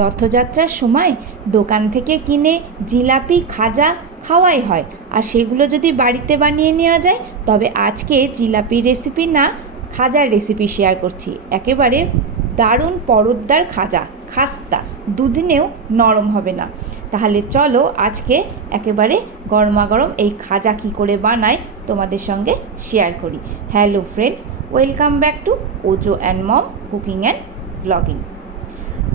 রথযাত্রার সময় দোকান থেকে কিনে জিলাপি খাজা খাওয়াই হয়, আর সেগুলো যদি বাড়িতে বানিয়ে নেওয়া যায় তবে আজকে জিলাপির রেসিপি না, খাজার রেসিপি শেয়ার করছি। একেবারে দারুণ পরতদার খাজা, খাস্তা, দুদিনেও নরম হবে না। তাহলে চলো আজকে একেবারে গরমাগরম এই খাজা কী করে বানায় তোমাদের সঙ্গে শেয়ার করি। Hello friends, welcome back to Ojo and mom cooking and blogging.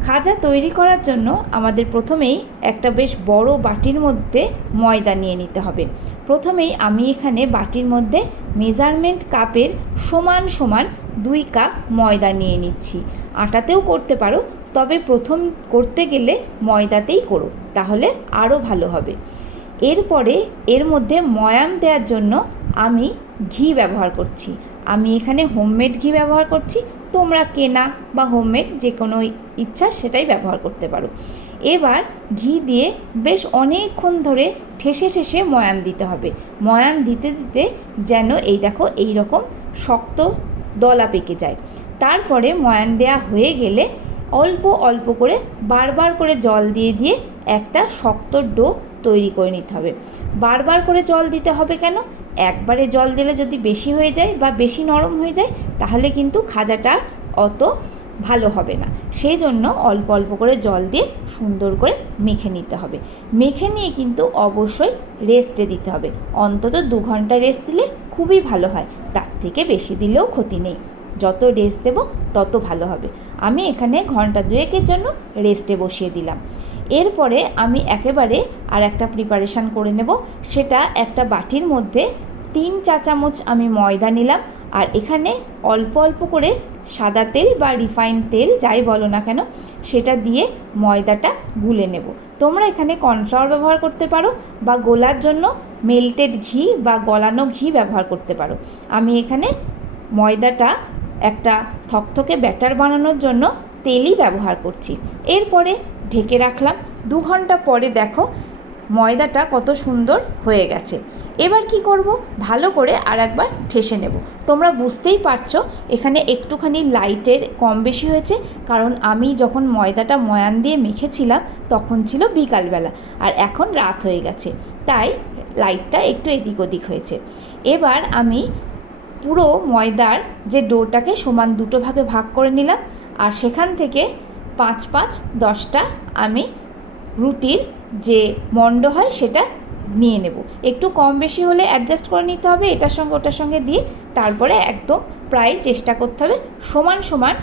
খাজা তৈরি করার জন্য আমাদের প্রথমেই একটা বেশ বড় বাটির মধ্যে ময়দা নিয়ে নিতে হবে। প্রথমেই আমি এখানে বাটির মধ্যে মেজারমেন্ট কাপের সমান সমান 2 কাপ ময়দা নিয়ে নিচ্ছি। আটাতেও করতে পারো, তবে প্রথম করতে গেলে ময়দাতেই করো, তাহলে আরও ভালো হবে। এরপরে এর মধ্যে ময়াম দেওয়ার জন্য আমি ঘি ব্যবহার করছি। আমি এখানে হোমমেড ঘি ব্যবহার করছি, তোমরা কেনা বা হোমমেড যে কোনো ইচ্ছা সেটাই ব্যবহার করতে পারো। এবার ঘি দিয়ে বেশ অনেকক্ষণ ধরে ঠেসে ঠেসে ময়ান দিতে হবে। ময়ান দিতে দিতে যেন এই দেখো এই রকম শক্ত দলা পেকে যায়। তারপরে ময়ান দেয়া হয়ে গেলে অল্প অল্প করে বারবার করে জল দিয়ে দিয়ে একটা শক্ত ডো তৈরি করে নিতে হবে। বারবার করে জল দিতে হবে কেন? একবারে জল দিলে যদি বেশি হয়ে যায় বা বেশি নরম হয়ে যায় তাহলে কিন্তু খাজাটা অত ভালো হবে না। সেই জন্য অল্প অল্প করে জল দিয়ে সুন্দর করে মেখে নিতে হবে। মেখে নিয়ে কিন্তু অবশ্যই রেস্টে দিতে হবে। অন্তত 2 ঘন্টা রেস্ট দিলে খুবই ভালো হয়, তার থেকে বেশি দিলেও ক্ষতি নেই। যত রেস্ট দেবো তত ভালো হবে। আমি এখানে ঘন্টা 2-এর জন্য রেস্টে বসিয়ে দিলাম। এরপরে আমি একেবারে আর একটা প্রিপারেশান করে নেব। সেটা একটা বাটির মধ্যে 3 চা চামচ আমি ময়দা নিলাম, আর এখানে অল্প অল্প করে সাদা তেল বা রিফাইন্ড তেল যাই বলো না কেন সেটা দিয়ে ময়দাটা গুলে নেব। তোমরা এখানে কর্নফ্লাওয়ার ব্যবহার করতে পারো বা গোলার জন্য মেল্টেড ঘি বা গলানো ঘি ব্যবহার করতে পারো। আমি এখানে ময়দাটা একটা থকথকে ব্যাটার বানানোর জন্য তেলই ব্যবহার করছি। এরপরে ঢেকে রাখলাম। 2 ঘন্টা পরে দেখো ময়দাটা কত সুন্দর হয়ে গেছে। এবার কি করব, ভালো করে আর একবার ঠেসে নেব। তোমরা বুঝতেই পারছো এখানে একটুখানি লাইটের কম বেশি হয়েছে, কারণ আমি যখন ময়দাটা ময়ান দিয়ে মেখেছিলাম তখন ছিল বিকালবেলা আর এখন রাত হয়ে গেছে, তাই লাইটটা একটু এদিক ওদিক হয়েছে। এবার আমি পুরো ময়দার যে ডোটাকে সমান 2 ভাগে ভাগ করে নিলাম, আর সেখান থেকে 5-5-10টা আমি রুটির যে মণ্ড হয় সেটা নিয়ে নেব। একটু কম বেশি হলে অ্যাডজাস্ট করে নিতে হবে এটার সঙ্গে ওটার সঙ্গে দিয়ে। তারপরে একদম প্রায় চেষ্টা করতে হবে সমান সমান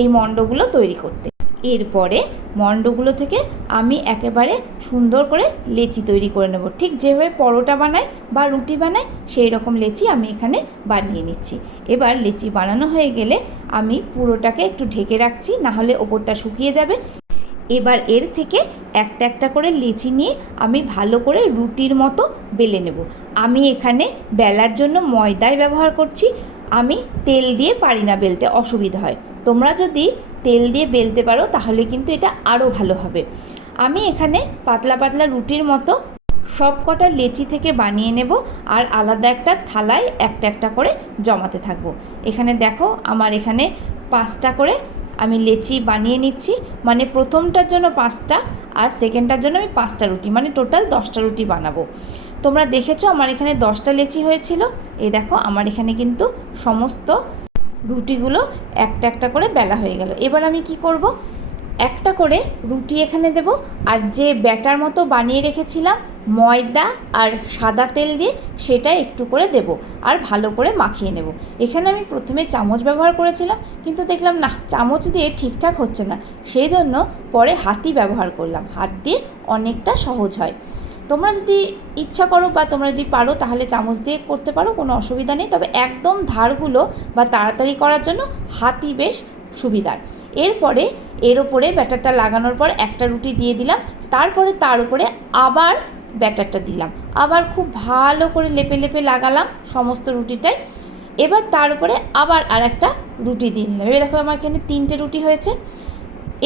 এই মণ্ডগুলো তৈরি করতে। এরপরে মণ্ডগুলো থেকে আমি একেবারে সুন্দর করে লেচি তৈরি করে নেব। ঠিক যেভাবে পরোটা বানাই বা রুটি বানাই সেই রকম লেচি আমি এখানে বানিয়ে নিচ্ছি। এবার লেচি বানানো হয়ে গেলে আমি পুরোটাকে একটু ঢেকে রাখছি, নাহলে ওপরটা শুকিয়ে যাবে। এবার এর থেকে একটা একটা করে লেচি নিয়ে আমি ভালো করে রুটির মতো বেলে নেব। আমি এখানে বেলার জন্য ময়দাই ব্যবহার করছি। আমি তেল দিয়ে পারি না বেলতে, অসুবিধা হয়। তোমরা যদি তেল দিয়ে বেলতে পারো তাহলে কিন্তু এটা আরও ভালো হবে। আমি এখানে পাতলা পাতলা রুটির মতো সব কটা লেচি থেকে বানিয়ে নেব, আর আলাদা একটা থালায় একটা একটা করে জমাতে থাকবো। এখানে দেখো আমার এখানে 5টা করে আমি লেচি বানিয়ে নিচ্ছি, মানে প্রথমটার জন্য 5টা আর সেকেন্ডটার জন্য আমি 5টা রুটি, মানে টোটাল 10টা রুটি বানাবো। তোমরা দেখেছো আমার এখানে 10টা লেচি হয়েছিল। এই দেখো আমার এখানে কিন্তু সমস্ত রুটিগুলো একটা একটা করে বেলা হয়ে গেল। এবার আমি কি করব, একটা করে রুটি এখানে দেব, আর যে ব্যাটার মতো বানিয়ে রেখেছিলাম ময়দা আর সাদা তেল দিয়ে সেটা একটু করে দেব, আর ভালো করে মাখিয়ে নেব। এখানে আমি প্রথমে চামচ ব্যবহার করেছিলাম, কিন্তু দেখলাম না চামচ দিয়ে ঠিকঠাক হচ্ছে না, সেই জন্য পরে হাতই ব্যবহার করলাম। হাত দিয়ে অনেকটা সহজ হয়। তোমরা যদি ইচ্ছা করো বা তোমরা যদি পারো তাহলে চামচ দিয়ে করতে পারো, কোনো অসুবিধা নেই। তবে একদম ধারগুলো বা তাড়াতাড়ি করার জন্য হাতই বেশ সুবিধার। এরপরে এর ওপরে ব্যাটারটা লাগানোর পর একটা রুটি দিয়ে দিলাম, তারপরে তার উপরে আবার ব্যাটারটা দিলাম, আবার খুব ভালো করে লেপে লেপে লাগালাম সমস্ত রুটিটাই। এবার তার উপরে আবার আর একটা রুটি দিয়ে দিলাম। এবার দেখো আমার এখানে 3টে রুটি হয়েছে।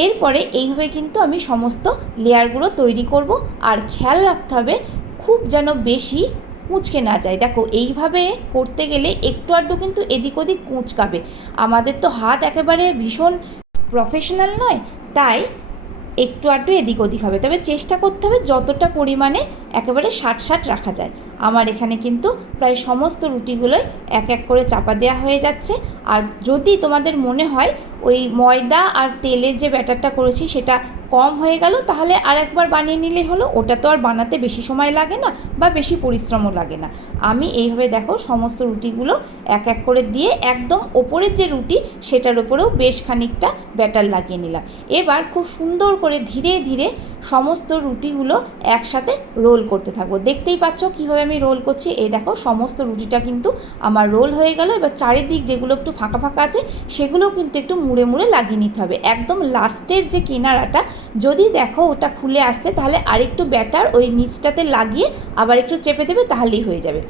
এরপরে এইভাবে কিন্তু আমি সমস্ত লেয়ারগুলো তৈরি করব, আর খেয়াল রাখতে হবে খুব যেন বেশি কুঁচকে না যায়। দেখো এইভাবে করতে গেলে একটু আধটু কিন্তু এদিক ওদিক কুঁচকাবে। আমাদের তো হাত একেবারে ভীষণ প্রফেশনাল নয়, তাই একটু আধটু এদিক ওদিক হবে, তবে চেষ্টা করতে হবে যতটা পরিমাণে একেবারে 60-60 রাখা যায়। আমার এখানে কিন্তু প্রায় সমস্ত রুটিগুলোই এক এক করে চাপা দেওয়া হয়ে যাচ্ছে। আর যদি তোমাদের মনে হয় ওই ময়দা আর তেলের যে ব্যাটারটা করেছি সেটা কম হয়ে গেল, তাহলে আর একবার বানিয়ে নিলেই হলো। ওটা তো আর বানাতে বেশি সময় লাগে না বা বেশি পরিশ্রমও লাগে না। আমি এইভাবে দেখো সমস্ত রুটিগুলো এক এক করে দিয়ে একদম ওপরের যে রুটি সেটার উপরেও বেশ খানিকটা ব্যাটার লাগিয়ে নিলাম। এবার খুব সুন্দর করে ধীরে ধীরে সমস্ত রুটিগুলো একসাথে রোল করতে থাকবো। দেখতেই পাচ্ছ কীভাবে আমি রোল করছি। এই দেখো সমস্ত রুটিটা কিন্তু আমার রোল হয়ে গেল। এবার চারিদিক যেগুলো একটু ফাঁকা ফাঁকা আছে সেগুলোও কিন্তু একটু মুড়ে মুড়ে লাগিয়ে নিতে হবে। একদম লাস্টের যে কিনারাটা যদি দেখো ওটা খুলে আসছে, তাহলে আরেকটু ব্যাটার ওই নিচটাতে লাগিয়ে আবার একটু চেপে দেবে, তাহলেই হয়ে যাবে।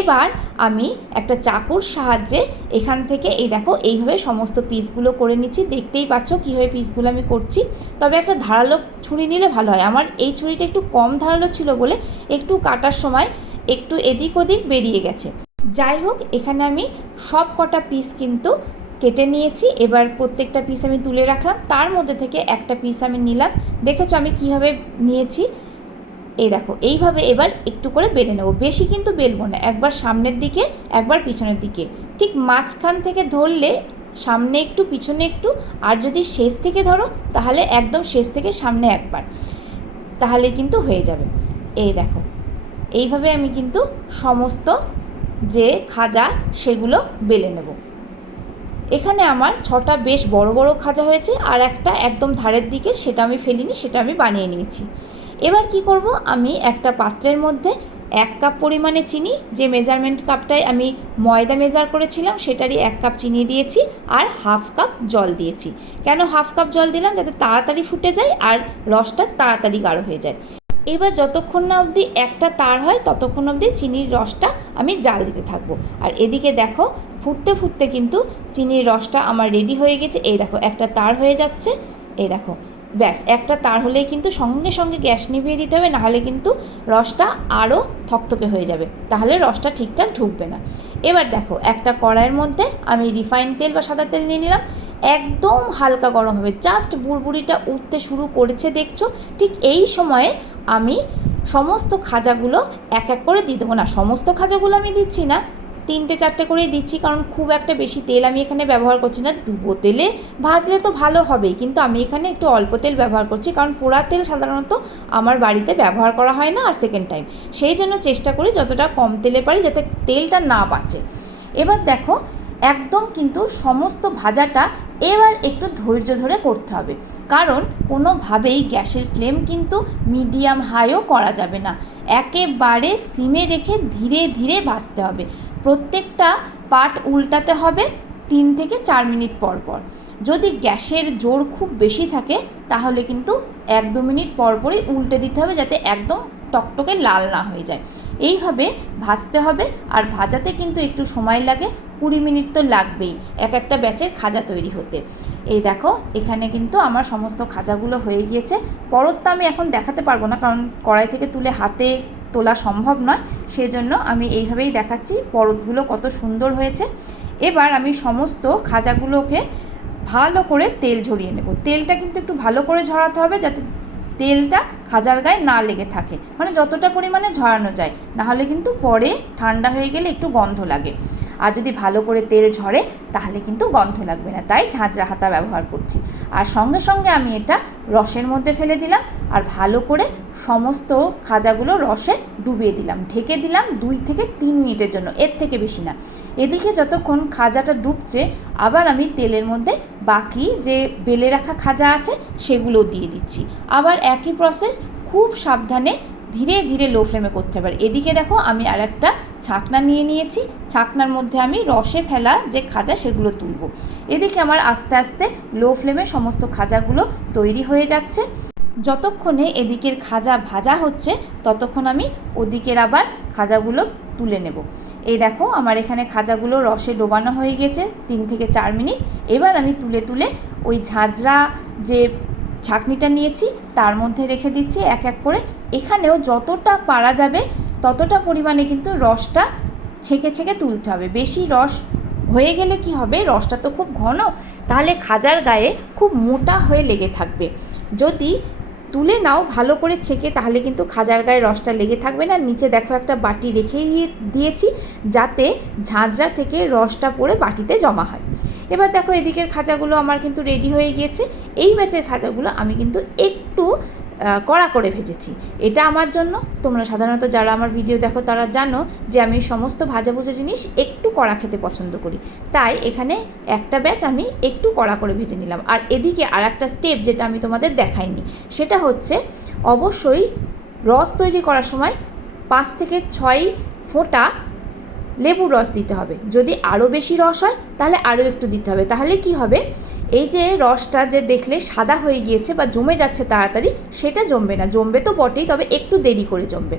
এবার আমি একটা চাকুর সাহায্যে এখান থেকে এই দেখো এইভাবে সমস্ত পিসগুলো করে নিচ্ছি। দেখতেই পাচ্ছ কীভাবে পিসগুলো আমি করছি। তবে একটা ধারালো ছুরি নিলে ভালো হয়। আমার এই ছুরিটা একটু কম ধারালো ছিল বলে একটু কাটার সময় একটু এদিক ওদিক বেরিয়ে গেছে। যাই হোক, এখানে আমি সব কটা পিস কিন্তু কেটে নিয়েছি। এবার প্রত্যেকটা পিস আমি তুলে রাখলাম, তার মধ্যে থেকে একটা পিস আমি নিলাম। দেখেছো আমি কীভাবে নিয়েছি। এই দেখো এইভাবে এবার একটু করে বেলে নেবো, বেশি কিন্তু বেলবো না। একবার সামনের দিকে একবার পিছনের দিকে, ঠিক মাঝখান থেকে ধরলে সামনে একটু পিছনে একটু, আর যদি শেষ থেকে ধরো তাহলে একদম শেষ থেকে সামনে একবার, তাহলে কিন্তু হয়ে যাবে। এই দেখো এইভাবে আমি কিন্তু সমস্ত যে খাজা সেগুলো বেলে নেব। এখানে আমার 6টা বেশ বড় বড় খাজা হয়েছে, আর একটা একদম ধারের দিকে সেটা আমি ফেলিনি, সেটা আমি বানিয়ে নিয়েছি। এবার কি করব, আমি একটা পাত্রের মধ্যে 1 কাপ পরিমাণে চিনি, যে মেজারমেন্ট কাপটায় আমি ময়দা মেজার করেছিলাম সেটারই 1 কাপ চিনি দিয়েছি, আর 1/2 কাপ জল দিয়েছি। কেন 1/2 কাপ জল দিলাম? যাতে তাড়াতাড়ি ফুটে যায় আর রসটা তাড়াতাড়ি গাঢ় হয়ে যায়। এবার যতক্ষণ না অবধি একটা তার হয় ততক্ষণ অবধি চিনির রসটা আমি জাল দিতে থাকবো। আর এদিকে দেখো ফুটতে ফুটতে কিন্তু চিনির রসটা আমার রেডি হয়ে গেছে। এই দেখো একটা তার হয়ে যাচ্ছে। এই দেখো ব্যাস একটা তার হলেই কিন্তু সঙ্গে সঙ্গে গ্যাস নিভিয়ে দিতে হবে, নাহলে কিন্তু রসটা আরও থকথকে হয়ে যাবে, তাহলে রসটা ঠিকঠাক ঢুকবে না। এবার দেখো একটা কড়াইয়ের মধ্যে আমি রিফাইন তেল বা সাদা তেল নিয়ে নিলাম। একদম হালকা গরম হবে, জাস্ট বুড়বুড়িটা উঠতে শুরু করেছে দেখছো। ঠিক এই সময়ে আমি সমস্ত খাজাগুলো এক এক করে দিয়ে দেবো। না, সমস্ত খাজাগুলো আমি দিচ্ছি না, 3-4টে করেই দিচ্ছি, কারণ খুব একটা বেশি তেল আমি এখানে ব্যবহার করছি না। ডুবো তেলে ভাজলে তো ভালো হবেই, কিন্তু আমি এখানে একটু অল্প তেল ব্যবহার করছি, কারণ পোড়া তেল সাধারণত আমার বাড়িতে ব্যবহার করা হয় না আর সেকেন্ড টাইম, সেই জন্য চেষ্টা করি যতটা কম তেলে পারি যাতে তেলটা না বাঁচে। এবার দেখো একদম কিন্তু সমস্ত ভাজাটা এবার একটু ধৈর্য ধরে করতে হবে, কারণ কোনোভাবেই গ্যাসের ফ্লেম কিন্তু মিডিয়াম হাইও করা যাবে না। একেবারে সিমে রেখে ধীরে ধীরে ভাজতে হবে। প্রত্যেকটা পার্ট উল্টাতে হবে 3 থেকে 4 মিনিট পর পর। যদি গ্যাসের জোর খুব বেশি থাকে তাহলে কিন্তু 1-2 মিনিট পর পরই উল্টে দিতে হবে, যাতে একদম টকটকে লাল না হয়ে যায়। এইভাবে ভাজতে হবে, আর ভাজাতে কিন্তু একটু সময় লাগে, 20 মিনিট তো লাগবেই এক একটা ব্যাচের খাজা তৈরি হতে। এই দেখো এখানে কিন্তু আমার সমস্ত খাজাগুলো হয়ে গিয়েছে। পরতটা আমি এখন দেখাতে পারবো না, কারণ কড়াই থেকে তুলে হাতে তোলা সম্ভব নয়, সেজন্য আমি এইভাবেই দেখাচ্ছি পরতগুলো কত সুন্দর হয়েছে। এবার আমি সমস্ত খাজাগুলোকে ভালো করে তেল ঝরিয়ে নেব। তেলটা কিন্তু একটু ভালো করে ঝরাতে হবে, যাতে তেলটা খাজার গায়ে না লেগে থাকে, মানে যতটা পরিমাণে ঝরানো যায়, নাহলে কিন্তু পরে ঠান্ডা হয়ে গেলে একটু গন্ধ লাগে। আর যদি ভালো করে তেল ঝরে তাহলে কিন্তু গন্ধ লাগবে না, তাই ঝাঁঝরা হাতা ব্যবহার করছি। আর সঙ্গে সঙ্গে আমি এটা রসের মধ্যে ফেলে দিলাম, আর ভালো করে সমস্ত খাজাগুলো রসে ডুবিয়ে দিলাম। ঢেকে দিলাম 2 থেকে 3 মিনিটের জন্য, এর থেকে বেশি না। এদিকে যতক্ষণ খাজাটা ডুবছে আবার আমি তেলের মধ্যে বাকি যে বেলে রাখা খাজা আছে সেগুলো দিয়ে দিচ্ছি। আবার একই প্রসেস, খুব সাবধানে ধীরে ধীরে লো ফ্লেমে করতে হবে। এদিকে দেখো আমি আর একটা ছাকনা নিয়ে নিয়েছি, ছাকনার মধ্যে আমি রসে ফেলা যে খাজা সেগুলো তুলব। এদিকে আমার আস্তে আস্তে লো ফ্লেমে সমস্ত খাজাগুলো তৈরি হয়ে যাচ্ছে। যতক্ষণে এদিকের খাজা ভাজা হচ্ছে ততক্ষণ আমি ওদিকের আবার খাজাগুলো তুলে নেব। এই দেখো আমার এখানে খাজাগুলো রসে ডোবানো হয়ে গেছে 3 থেকে 4 মিনিট। এবার আমি তুলে তুলে ওই ঝাঁঝরা যে ছাঁকনিটা নিয়েছি তার মধ্যে রেখে দিচ্ছি এক এক করে। এখানেও যতটা পারা যাবে ততটা পরিমাণে কিন্তু রসটা ছেঁকে ছেঁকে তুলতে হবে। বেশি রস হয়ে গেলে কি হবে, রসটা তো খুব ঘন, তাহলে খাজার গায়ে খুব মোটা হয়ে লেগে থাকবে। যদি তুলে নাও ভালো করে ছেঁকে, তাহলে কিন্তু খাজার গায়ে রসটা লেগে থাকবে না। নিচে দেখো একটা বাটি রেখে দিয়েছি, যাতে ঝাঁঝরা থেকে রসটা পড়ে বাটিতে জমা হয়। এবার দেখো এদিকের খাজাগুলো আমার কিন্তু রেডি হয়ে গিয়েছে। এই ব্যাচের খাজাগুলো আমি কিন্তু একটু কড়া করে ভেজেছি। এটা আমার জন্য, তোমরা সাধারণত যারা আমার ভিডিও দেখো তারা জানো যে আমি সমস্ত ভাজাভুজো জিনিস একটু কড়া খেতে পছন্দ করি, তাই এখানে একটা ব্যাচ আমি একটু কড়া করে ভেজে নিলাম। আর এদিকে আর একটা স্টেপ যেটা আমি তোমাদের দেখাইনি, সেটা হচ্ছে অবশ্যই রস তৈরি করার সময় 5 থেকে 6 ফোঁটা লেবুর রস দিতে হবে। যদি আরও বেশি রস হয় তাহলে আরও একটু দিতে হবে। তাহলে কি হবে, এই যে রসটা যে দেখলে সাদা হয়ে গিয়েছে বা জমে যাচ্ছে তাড়াতাড়ি, সেটা জমবে না। জমবে তো বটেই, তবে একটু দেরি করে জমবে।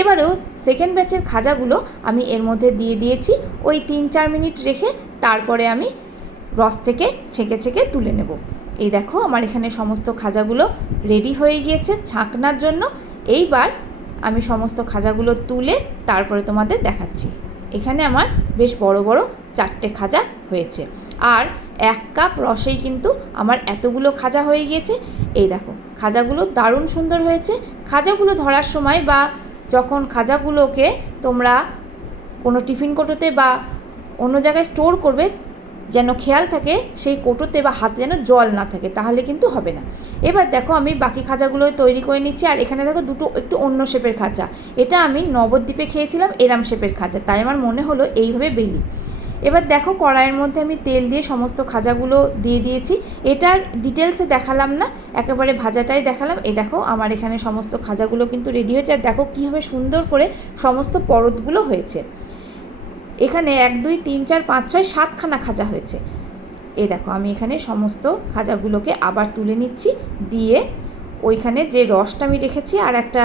এবারেও সেকেন্ড ব্যাচের খাজাগুলো আমি এর মধ্যে দিয়ে দিয়েছি। ওই 3-4 মিনিট রেখে তারপরে আমি রস থেকে ছেঁকে ছেঁকে তুলে নেব। এই দেখো আমার এখানে সমস্ত খাজাগুলো রেডি হয়ে গিয়েছে ছাঁকনার জন্য। এইবার আমি সমস্ত খাজাগুলো তুলে তারপরে তোমাদের দেখাচ্ছি। এখানে আমার বেশ বড় বড় 4টে খাজা হয়েছে, আর 1 কাপ রসেই কিন্তু আমার এতগুলো খাজা হয়ে গিয়েছে। এই দেখো খাজাগুলো দারুণ সুন্দর হয়েছে। খাজাগুলো ধরার সময় বা যখন খাজাগুলোকে তোমরা কোনো টিফিন কোটোতে বা অন্য জায়গায় স্টোর করবে, যেন খেয়াল থাকে সেই কোটোতে বা হাতে যেন জল না থাকে, তাহলে কিন্তু হবে না। এবার দেখো আমি বাকি খাজাগুলো তৈরি করে নিচ্ছি। আর এখানে দেখো দুটো একটু অন্য শেপের খাজা। এটা আমি নবদ্বীপে খেয়েছিলাম এরম শেপের খাজা, তাই আমার মনে হলো এইভাবে বেলি। এবার দেখো কড়াইয়ের মধ্যে আমি তেল দিয়ে সমস্ত খাজাগুলো দিয়ে দিয়েছি। এটার ডিটেলসে দেখালাম না, একেবারে ভাজাটাই দেখালাম। এই দেখো আমার এখানে সমস্ত খাজাগুলো কিন্তু রেডি হয়েছে। আর দেখো কীভাবে সুন্দর করে সমস্ত পরতগুলো হয়েছে। এখানে 1 2 3 4 5 6 7খানা খাজা হয়েছে। এই দেখো আমি এখানে সমস্ত খাজাগুলোকে আবার তুলে নিচ্ছি, দিয়ে ওইখানে যে রসটা আমি রেখেছি আর একটা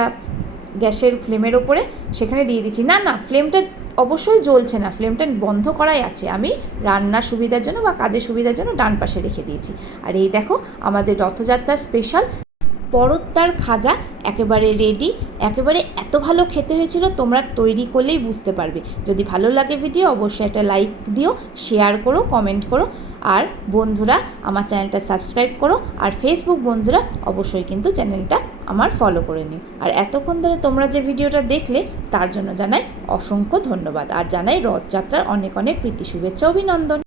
গ্যাসের ফ্লেমের ওপরে সেখানে দিয়ে দিচ্ছি। না ফ্লেমটা অবশ্যই জ্বলছে না, ফ্লেমটা বন্ধ করাই আছে। আমি রান্নার সুবিধার জন্য বা কাজের সুবিধার জন্য ডান পাশে রেখে দিয়েছি। আর এই দেখো আমাদের রথযাত্রার স্পেশাল পরত্তার খাজা একেবারে রেডি। একেবারে এত ভালো খেতে হয়েছিল, তোমরা তৈরি করলেই বুঝতে পারবে। যদি ভালো লাগে ভিডিও অবশ্যই একটা লাইক দিও, শেয়ার করো, কমেন্ট করো। আর বন্ধুরা আমার চ্যানেলটা সাবস্ক্রাইব করো। আর ফেসবুক বন্ধুরা অবশ্যই কিন্তু চ্যানেলটা আমার ফলো করে নিও। আর এতক্ষণ ধরে তোমরা যে ভিডিওটা দেখলে তার জন্য জানাই অসংখ্য ধন্যবাদ। আর জানাই রথযাত্রার অনেক অনেক প্রীতি, শুভেচ্ছা, অভিনন্দন।